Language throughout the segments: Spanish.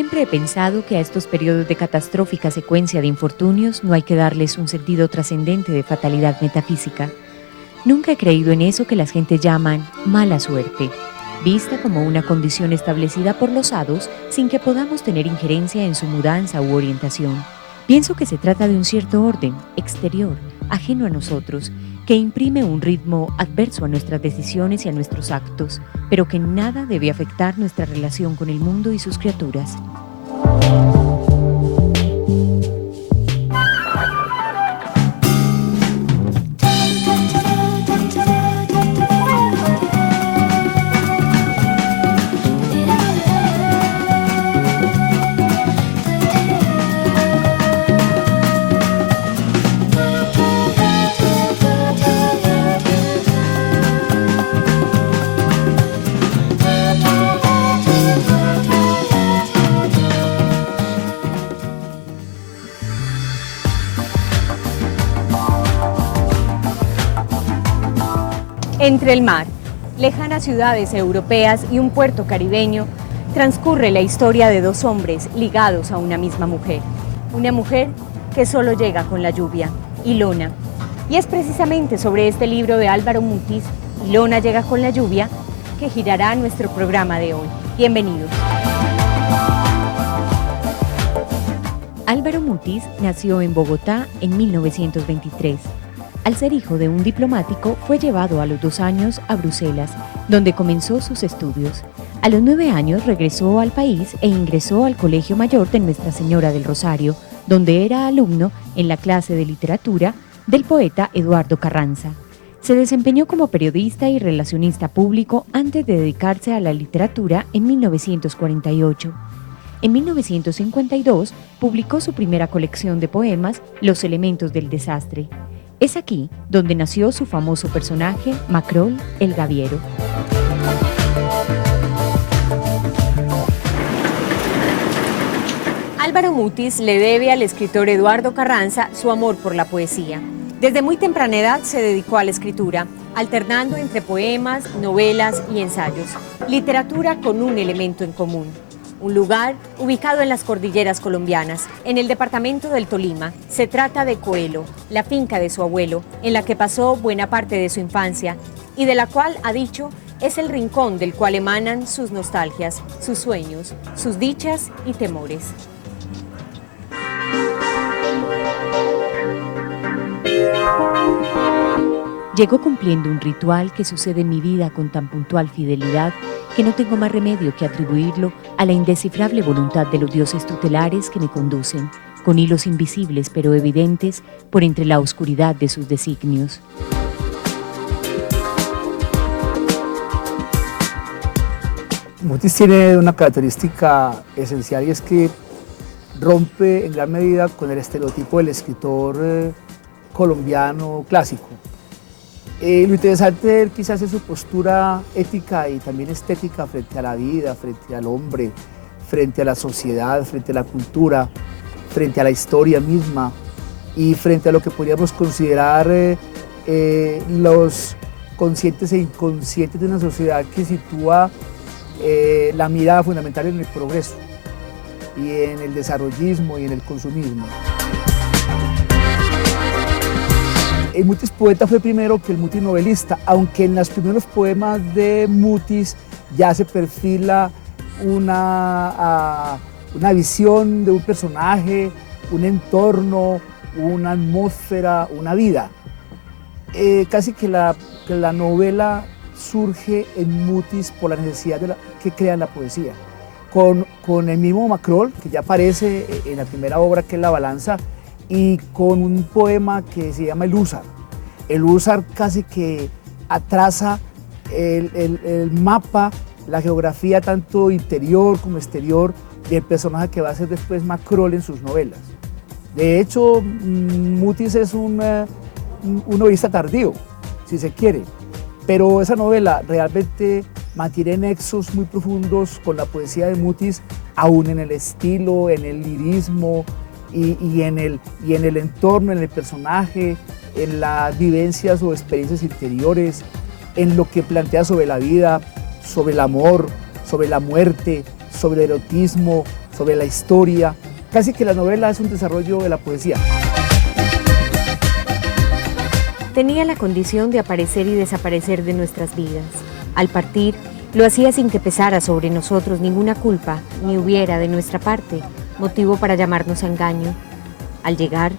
Siempre he pensado que a estos periodos de catastrófica secuencia de infortunios no hay que darles un sentido trascendente de fatalidad metafísica. Nunca he creído en eso que las gentes llaman mala suerte, vista como una condición establecida por los hados sin que podamos tener injerencia en su mudanza u orientación. Pienso que se trata de un cierto orden exterior, ajeno a nosotros, que imprime un ritmo adverso a nuestras decisiones y a nuestros actos, pero que nada debe afectar nuestra relación con el mundo y sus criaturas. Entre el mar, lejanas ciudades europeas y un puerto caribeño, transcurre la historia de dos hombres ligados a una misma mujer. Una mujer que solo llega con la lluvia, Ilona. Y es precisamente sobre este libro de Álvaro Mutis, Ilona llega con la lluvia, que girará nuestro programa de hoy. Bienvenidos. Álvaro Mutis nació en Bogotá en 1923. Al ser hijo de un diplomático, fue llevado a los 2 años a Bruselas, donde comenzó sus estudios. A los 9 años regresó al país e ingresó al Colegio Mayor de Nuestra Señora del Rosario, donde era alumno en la clase de literatura del poeta Eduardo Carranza. Se desempeñó como periodista y relacionista público antes de dedicarse a la literatura en 1948. En 1952 publicó su primera colección de poemas, Los elementos del desastre. Es aquí donde nació su famoso personaje, Macrol, el Gaviero. Álvaro Mutis le debe al escritor Eduardo Carranza su amor por la poesía. Desde muy temprana edad se dedicó a la escritura, alternando entre poemas, novelas y ensayos. Literatura con un elemento en común. Un lugar ubicado en las cordilleras colombianas, en el departamento del Tolima. Se trata de Coelho, la finca de su abuelo, en la que pasó buena parte de su infancia y de la cual, ha dicho, es el rincón del cual emanan sus nostalgias, sus sueños, sus dichas y temores. Llegó cumpliendo un ritual que sucede en mi vida con tan puntual fidelidad que no tengo más remedio que atribuirlo a la indescifrable voluntad de los dioses tutelares que me conducen, con hilos invisibles pero evidentes por entre la oscuridad de sus designios. Mutis tiene una característica esencial y es que rompe en gran medida con el estereotipo del escritor colombiano clásico. Lo interesante de él quizás es su postura ética y también estética frente a la vida, frente al hombre, frente a la sociedad, frente a la cultura, frente a la historia misma y frente a lo que podríamos considerar los conscientes e inconscientes de una sociedad que sitúa la mirada fundamental en el progreso y en el desarrollismo y en el consumismo. El Mutis poeta fue primero que el Mutis novelista, aunque en los primeros poemas de Mutis ya se perfila una visión de un personaje, un entorno, una atmósfera, una vida. Casi que la novela surge en Mutis por la necesidad que crea la poesía. Con el mismo Macrol, que ya aparece en la primera obra, que es La Balanza, y con un poema que se llama El Húsar. El Húsar casi que atraza el mapa, la geografía tanto interior como exterior del personaje que va a ser después Macrol en sus novelas. De hecho, Mutis es un novelista tardío, si se quiere, pero esa novela realmente mantiene nexos muy profundos con la poesía de Mutis, aún en el estilo, en el lirismo, y en el entorno, en el personaje, en las vivencias o experiencias interiores, en lo que plantea sobre la vida, sobre el amor, sobre la muerte, sobre el erotismo, sobre la historia. Casi que la novela es un desarrollo de la poesía. Tenía la condición de aparecer y desaparecer de nuestras vidas. Al partir, lo hacía sin que pesara sobre nosotros ninguna culpa, ni hubiera de nuestra parte motivo para llamarnos a engaño. Al llegar,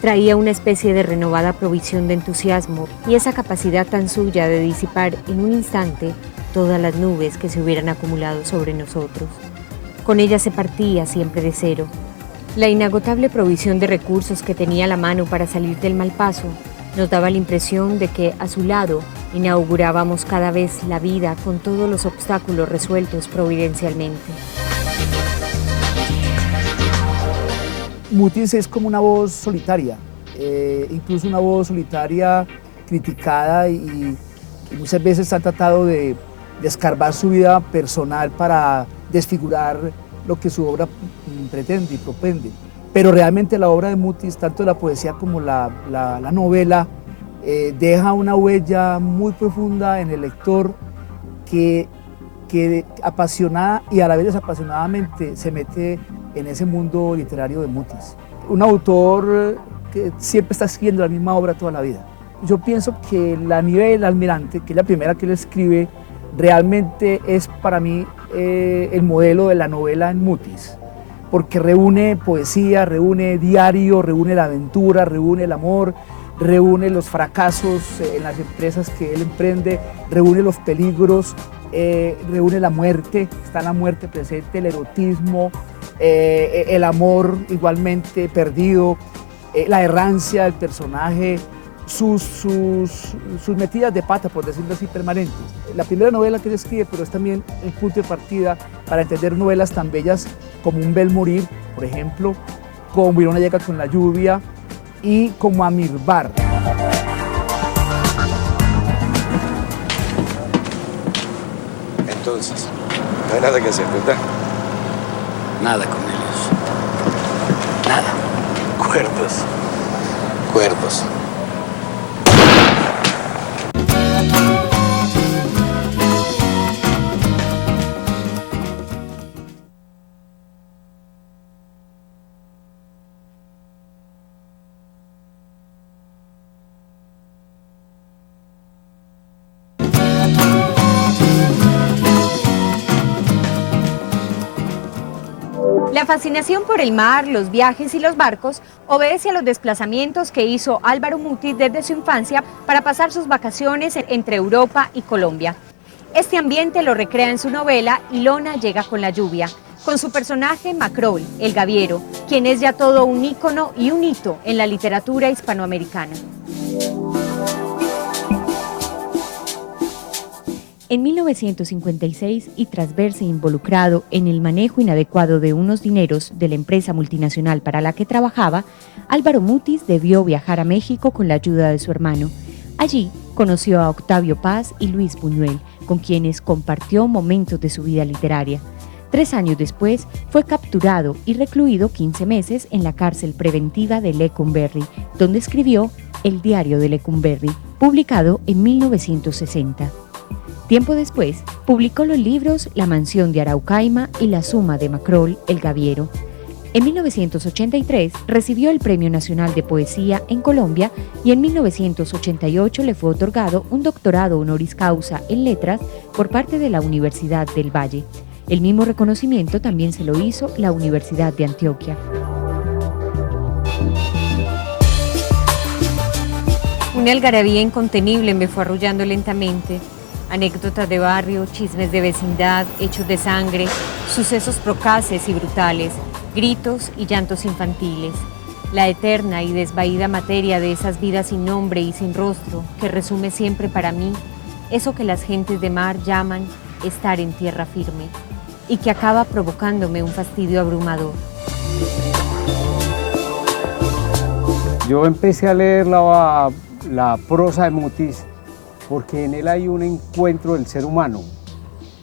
traía una especie de renovada provisión de entusiasmo y esa capacidad tan suya de disipar en un instante todas las nubes que se hubieran acumulado sobre nosotros. Con ella se partía siempre de cero. La inagotable provisión de recursos que tenía a la mano para salir del mal paso nos daba la impresión de que a su lado inaugurábamos cada vez la vida con todos los obstáculos resueltos providencialmente. Mutis es como una voz solitaria, incluso una voz solitaria criticada y muchas veces ha tratado de escarbar su vida personal para desfigurar lo que su obra pretende y propende. Pero realmente la obra de Mutis, tanto la poesía como la novela, deja una huella muy profunda en el lector que apasionada y a la vez desapasionadamente se mete en ese mundo literario de Mutis. Un autor que siempre está escribiendo la misma obra toda la vida. Yo pienso que La nieve del almirante, que es la primera que él escribe, realmente es para mí el modelo de la novela en Mutis, porque reúne poesía, reúne diario, reúne la aventura, reúne el amor, reúne los fracasos en las empresas que él emprende, reúne los peligros, reúne la muerte, está la muerte presente, el erotismo, el amor igualmente perdido, la errancia del personaje, sus metidas de pata, por decirlo así, permanentes. La primera novela que él escribe, pero es también el punto de partida para entender novelas tan bellas como Un bel morir, por ejemplo, como Virona llega con la lluvia y como Amirbar. Entonces, no hay nada que hacer, ¿verdad? Nada con ellos. Nada. Cuerdos. Cuerdos. La fascinación por el mar, los viajes y los barcos obedece a los desplazamientos que hizo Álvaro Mutis desde su infancia para pasar sus vacaciones entre Europa y Colombia. Este ambiente lo recrea en su novela Ilona llega con la lluvia, con su personaje Macrol, el gaviero, quien es ya todo un ícono y un hito en la literatura hispanoamericana. En 1956, y tras verse involucrado en el manejo inadecuado de unos dineros de la empresa multinacional para la que trabajaba, Álvaro Mutis debió viajar a México con la ayuda de su hermano. Allí conoció a Octavio Paz y Luis Buñuel, con quienes compartió momentos de su vida literaria. 3 años después, fue capturado y recluido 15 meses en la cárcel preventiva de Lecumberri, donde escribió El diario de Lecumberri, publicado en 1960. Tiempo después, publicó los libros La mansión de Araucaima y La suma de Macrol, el gaviero. En 1983 recibió el Premio Nacional de Poesía en Colombia y en 1988 le fue otorgado un doctorado honoris causa en letras por parte de la Universidad del Valle. El mismo reconocimiento también se lo hizo la Universidad de Antioquia. Una algarabía incontenible me fue arrullando lentamente. Anécdotas de barrio, chismes de vecindad, hechos de sangre, sucesos procaces y brutales, gritos y llantos infantiles. La eterna y desvaída materia de esas vidas sin nombre y sin rostro, que resume siempre para mí eso que las gentes de mar llaman estar en tierra firme, y que acaba provocándome un fastidio abrumador. Yo empecé a leer la prosa de Mutis porque en él hay un encuentro del ser humano,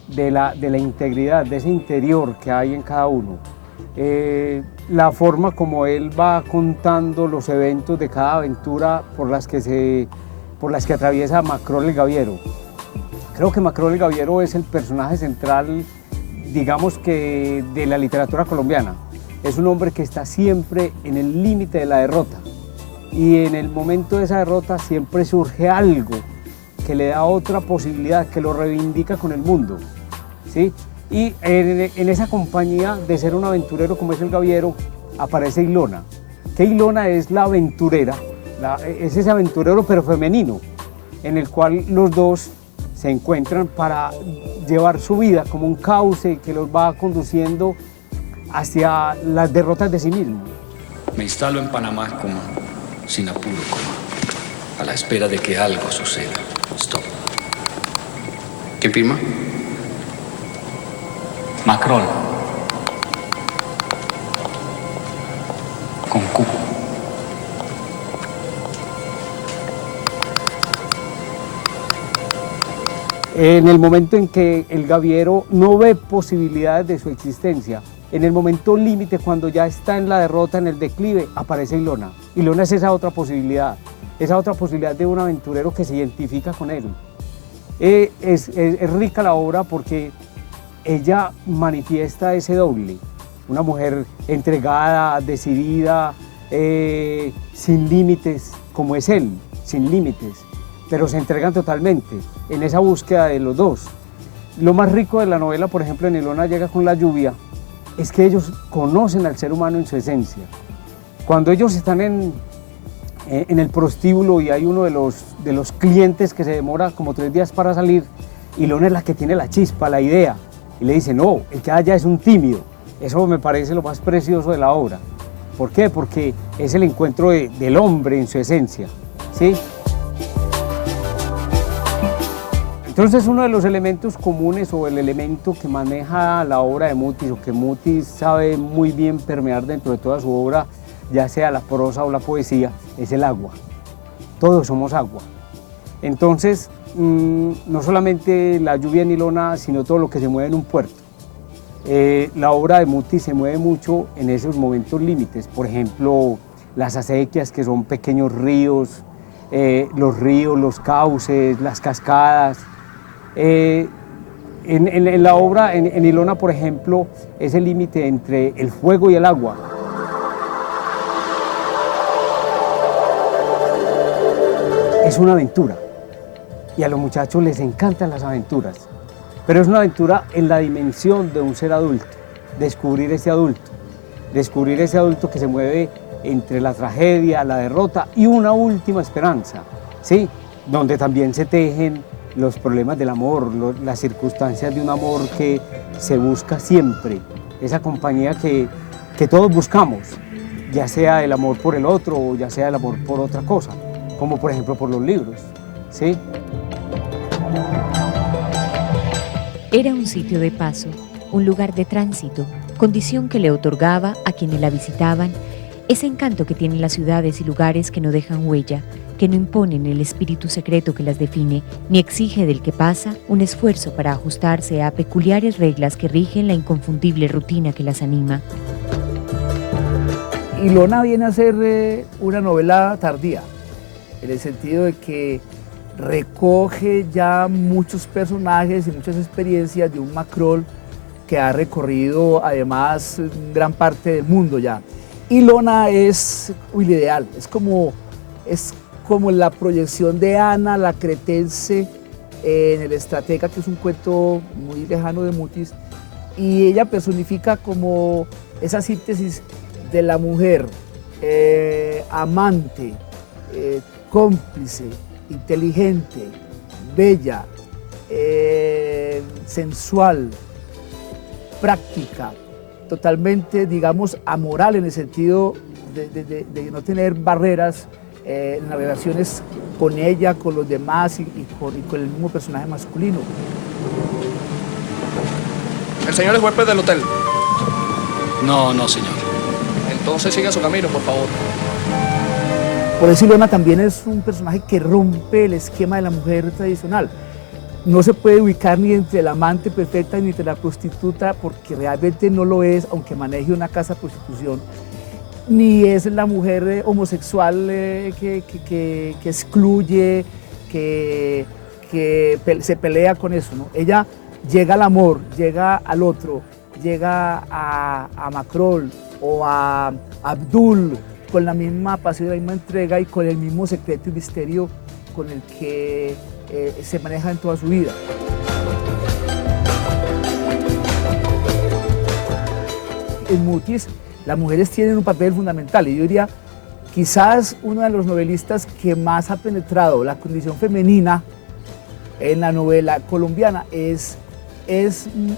de la integridad, de ese interior que hay en cada uno. La forma como él va contando los eventos de cada aventura por las que atraviesa Macrol el Gaviero. Creo que Macrol el Gaviero es el personaje central digamos que de la literatura colombiana. Es un hombre que está siempre en el límite de la derrota y en el momento de esa derrota siempre surge algo que le da otra posibilidad, que lo reivindica con el mundo, ¿sí? Y en esa compañía de ser un aventurero como es el Gaviero aparece Ilona, que Ilona es la aventurera, es ese aventurero pero femenino, en el cual los dos se encuentran para llevar su vida como un cauce que los va conduciendo hacia las derrotas de sí mismo. Me instalo en Panamá, coma, sin apuro, coma, a la espera de que algo suceda. Stop. ¿Quién firma? Macron. Con Q. En el momento en que el Gaviero no ve posibilidades de su existencia, en el momento límite, cuando ya está en la derrota, en el declive, aparece Ilona. Ilona es esa otra posibilidad de un aventurero que se identifica con él. Es rica la obra porque ella manifiesta ese doble, una mujer entregada, decidida, sin límites, como es él, sin límites, pero se entregan totalmente en esa búsqueda de los dos. Lo más rico de la novela, por ejemplo, en Ilona llega con la lluvia, es que ellos conocen al ser humano en su esencia. Cuando ellos están en el prostíbulo y hay uno de los clientes que se demora como 3 días para salir, Ilona es la que tiene la chispa, la idea, y le dice, no, el que allá es un tímido. Eso me parece lo más precioso de la obra. ¿Por qué? Porque es el encuentro del hombre en su esencia, ¿sí? Entonces, uno de los elementos comunes o el elemento que maneja la obra de Mutis, o que Mutis sabe muy bien permear dentro de toda su obra, ya sea la prosa o la poesía, es el agua. Todos somos agua. Entonces, no solamente la lluvia en Ilona, sino todo lo que se mueve en un puerto. La obra de Mutis se mueve mucho en esos momentos límites. Por ejemplo, las acequias, que son pequeños ríos, los cauces, las cascadas. En la obra, en Ilona, por ejemplo, es el límite entre el fuego y el agua. Es una aventura y a los muchachos les encantan las aventuras, pero es una aventura en la dimensión de un ser adulto, descubrir ese adulto que se mueve entre la tragedia, la derrota y una última esperanza, ¿sí? Donde también se tejen los problemas del amor, las circunstancias de un amor que se busca siempre, esa compañía que todos buscamos, ya sea el amor por el otro o ya sea el amor por otra cosa, como por ejemplo por los libros, ¿sí? Era un sitio de paso, un lugar de tránsito, condición que le otorgaba a quienes la visitaban ese encanto que tienen las ciudades y lugares que no dejan huella, que no imponen el espíritu secreto que las define, ni exige del que pasa un esfuerzo para ajustarse a peculiares reglas que rigen la inconfundible rutina que las anima. Ilona viene a ser una novela tardía, en el sentido de que recoge ya muchos personajes y muchas experiencias de un Macron que ha recorrido además gran parte del mundo ya. Ilona es el ideal, es como la proyección de Ana, la cretense, en El Estratega, que es un cuento muy lejano de Mutis, y ella personifica como esa síntesis de la mujer amante, cómplice, inteligente, bella, sensual, práctica, totalmente, digamos, amoral en el sentido de no tener barreras en las relaciones con ella, con los demás y con el mismo personaje masculino. ¿El señor es huésped del hotel? No, señor. Entonces siga su camino, por favor. Por eso Ilona también es un personaje que rompe el esquema de la mujer tradicional. No se puede ubicar ni entre la amante perfecta ni entre la prostituta, porque realmente no lo es, aunque maneje una casa de prostitución, ni es la mujer homosexual que excluye, que se pelea con eso, ¿no? Ella llega al amor, llega al otro, llega a Macrol o a Abdul con la misma pasión, la misma entrega y con el mismo secreto y misterio con el que se maneja en toda su vida. En Mutis, las mujeres tienen un papel fundamental y yo diría, quizás uno de los novelistas que más ha penetrado la condición femenina en la novela colombiana es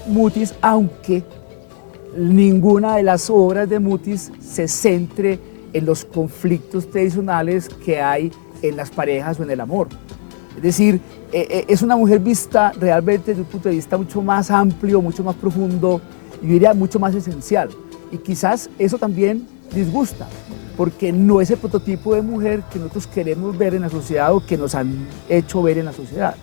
Mutis, aunque ninguna de las obras de Mutis se centre en los conflictos tradicionales que hay en las parejas o en el amor. Es decir, es una mujer vista realmente desde un punto de vista mucho más amplio, mucho más profundo, y yo diría mucho más esencial. Y quizás eso también disgusta, porque no es el prototipo de mujer que nosotros queremos ver en la sociedad o que nos han hecho ver en la sociedad.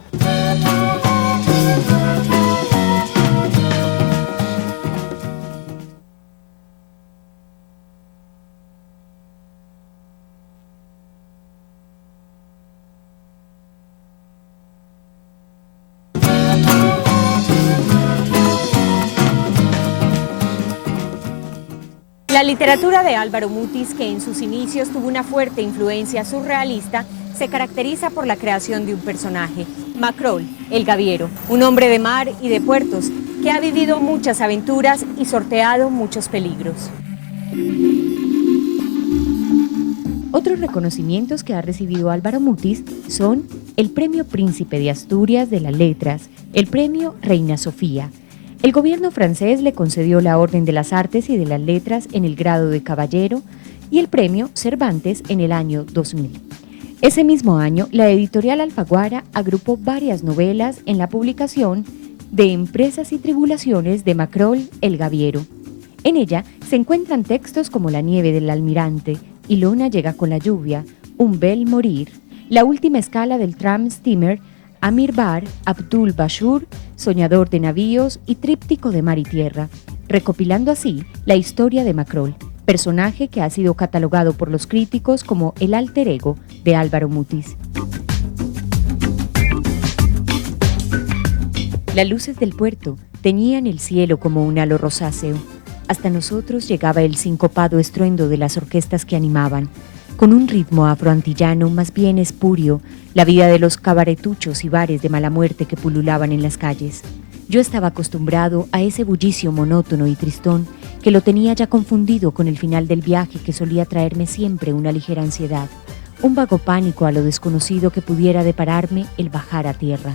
La literatura de Álvaro Mutis, que en sus inicios tuvo una fuerte influencia surrealista, se caracteriza por la creación de un personaje, Macrol, el gaviero, un hombre de mar y de puertos, que ha vivido muchas aventuras y sorteado muchos peligros. Otros reconocimientos que ha recibido Álvaro Mutis son el Premio Príncipe de Asturias de las Letras, el Premio Reina Sofía. El gobierno francés le concedió la Orden de las Artes y de las Letras en el grado de caballero y el Premio Cervantes en el año 2000. Ese mismo año, la editorial Alfaguara agrupó varias novelas en la publicación de Empresas y Tribulaciones de Macrol, el Gaviero. En ella se encuentran textos como La nieve del almirante, Ilona llega con la lluvia, Un bel morir, La última escala del tram steamer, Amir Bar, Abdul Bashur, Soñador de navíos y Tríptico de mar y tierra, recopilando así la historia de Macrol, personaje que ha sido catalogado por los críticos como el alter ego de Álvaro Mutis. Las luces del puerto teñían el cielo como un halo rosáceo. Hasta nosotros llegaba el sincopado estruendo de las orquestas que animaban, con un ritmo afroantillano más bien espurio, la vida de los cabaretuchos y bares de mala muerte que pululaban en las calles. Yo estaba acostumbrado a ese bullicio monótono y tristón que lo tenía ya confundido con el final del viaje que solía traerme siempre una ligera ansiedad, un vago pánico a lo desconocido que pudiera depararme el bajar a tierra.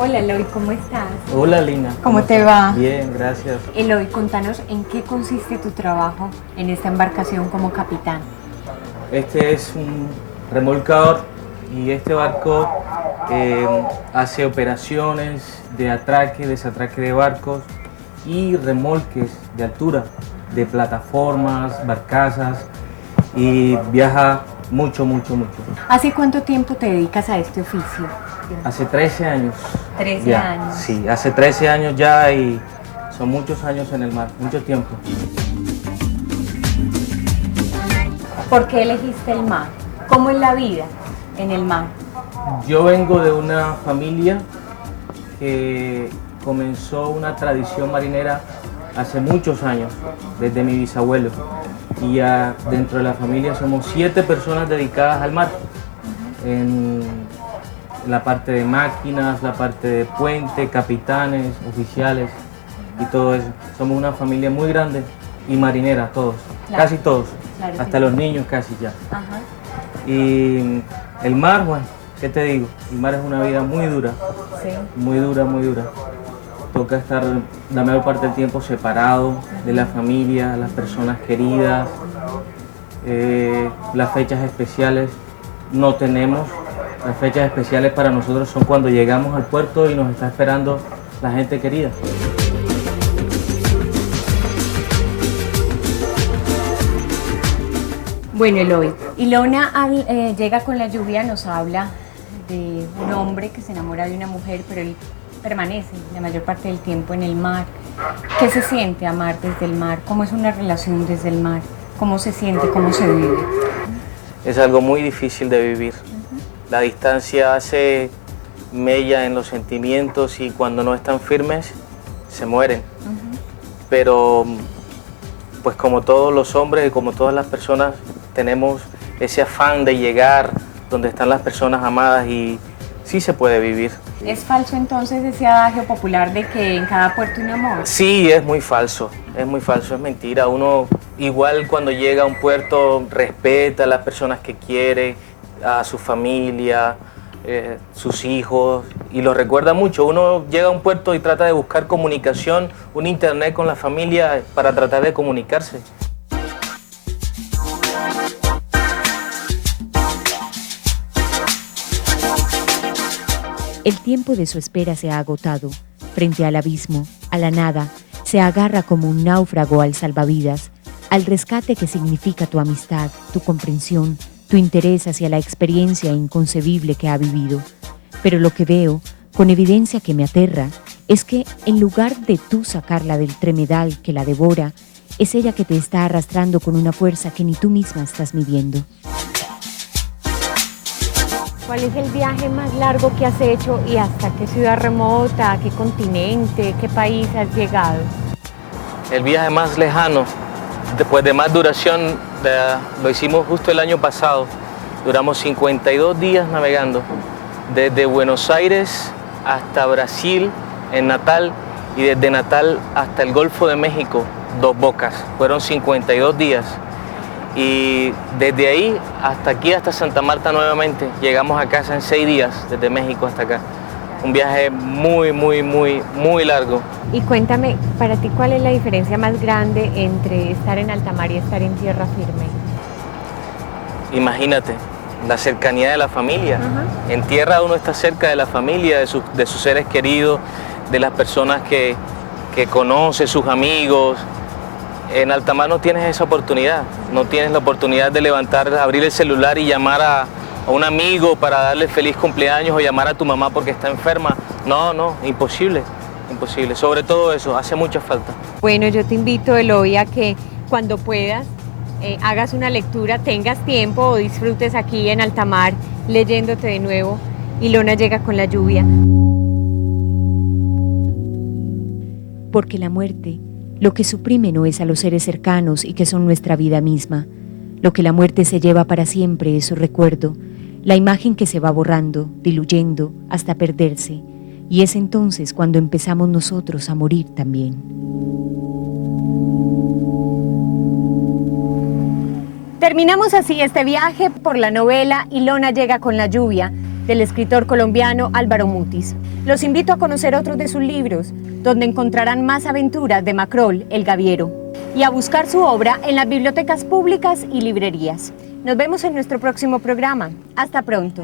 Hola Eloy, ¿cómo estás? Hola Lina. ¿Cómo te va? Bien, gracias. Eloy, contanos en qué consiste tu trabajo en esta embarcación como capitán. Este es un remolcador y este barco hace operaciones de atraque, desatraque de barcos y remolques de altura, de plataformas, barcazas y viaja mucho. ¿Hace cuánto tiempo te dedicas a este oficio? Hace 13 años. 13 ya. años. Sí, hace 13 años ya y son muchos años en el mar, mucho tiempo. ¿Por qué elegiste el mar? ¿Cómo es la vida en el mar? Yo vengo de una familia que comenzó una tradición marinera hace muchos años, desde mi bisabuelo. Y ya dentro de la familia somos 7 personas dedicadas al mar. En la parte de máquinas, la parte de puente, capitanes, oficiales y todo eso. Somos una familia muy grande y marinera, todos, Claro. casi todos, Claro, hasta sí. los niños casi ya. Ajá. Y el mar, bueno, ¿qué te digo? El mar es una vida muy dura, Sí. muy dura. Toca estar la mayor parte del tiempo separado de la familia, las personas queridas, las fechas especiales no tenemos. Las fechas especiales para nosotros son cuando llegamos al puerto y nos está esperando la gente querida. Bueno, Eloy, Ilona llega con la lluvia, nos habla de un hombre que se enamora de una mujer, pero él permanece la mayor parte del tiempo en el mar. ¿Qué se siente amar desde el mar? ¿Cómo es una relación desde el mar? ¿Cómo se siente? ¿Cómo se vive? Es algo muy difícil de vivir. La distancia hace mella en los sentimientos y cuando no están firmes, se mueren. Pero, pues como todos los hombres y como todas las personas, tenemos ese afán de llegar donde están las personas amadas y sí se puede vivir. ¿Es falso entonces ese adagio popular de que en cada puerto un amor? Sí, es muy falso, es mentira. Uno igual cuando llega a un puerto respeta a las personas que quiere, a su familia, sus hijos, y los recuerda mucho. Uno llega a un puerto y trata de buscar comunicación, un internet con la familia para tratar de comunicarse. El tiempo de su espera se ha agotado. Frente al abismo, a la nada, se agarra como un náufrago al salvavidas, al rescate que significa tu amistad, tu comprensión, tu interés hacia la experiencia inconcebible que ha vivido. Pero lo que veo, con evidencia que me aterra, es que en lugar de tú sacarla del tremedal que la devora, es ella que te está arrastrando con una fuerza que ni tú misma estás midiendo. ¿Cuál es el viaje más largo que has hecho y hasta qué ciudad remota, a qué continente, qué país has llegado? El viaje más lejano, después de más duración, lo hicimos justo el año pasado. Duramos 52 días navegando, desde Buenos Aires hasta Brasil, en Natal, y desde Natal hasta el Golfo de México, Dos Bocas. Fueron 52 días. Y desde ahí hasta aquí, hasta Santa Marta nuevamente, llegamos a casa en 6 días, desde México hasta acá. Un viaje muy, muy, muy, muy largo. Y cuéntame, para ti, ¿cuál es la diferencia más grande entre estar en alta mar y estar en tierra firme? Imagínate, la cercanía de la familia. En tierra uno está cerca de la familia, de sus seres queridos, de las personas que conoce, sus amigos. En alta mar no tienes esa oportunidad, no tienes la oportunidad de levantar, abrir el celular y llamar a un amigo para darle feliz cumpleaños o llamar a tu mamá porque está enferma. No, imposible, imposible. Sobre todo eso, hace mucha falta. Bueno, yo te invito, Eloy, a que cuando puedas hagas una lectura, tengas tiempo o disfrutes aquí en alta mar leyéndote de nuevo Ilona llega con la lluvia. Porque la muerte, lo que suprime no es a los seres cercanos y que son nuestra vida misma. Lo que la muerte se lleva para siempre es su recuerdo, la imagen que se va borrando, diluyendo, hasta perderse. Y es entonces cuando empezamos nosotros a morir también. Terminamos así este viaje por la novela Ilona llega con la lluvia, del escritor colombiano Álvaro Mutis. Los invito a conocer otros de sus libros, donde encontrarán más aventuras de Macrol, el Gaviero, y a buscar su obra en las bibliotecas públicas y librerías. Nos vemos en nuestro próximo programa. Hasta pronto.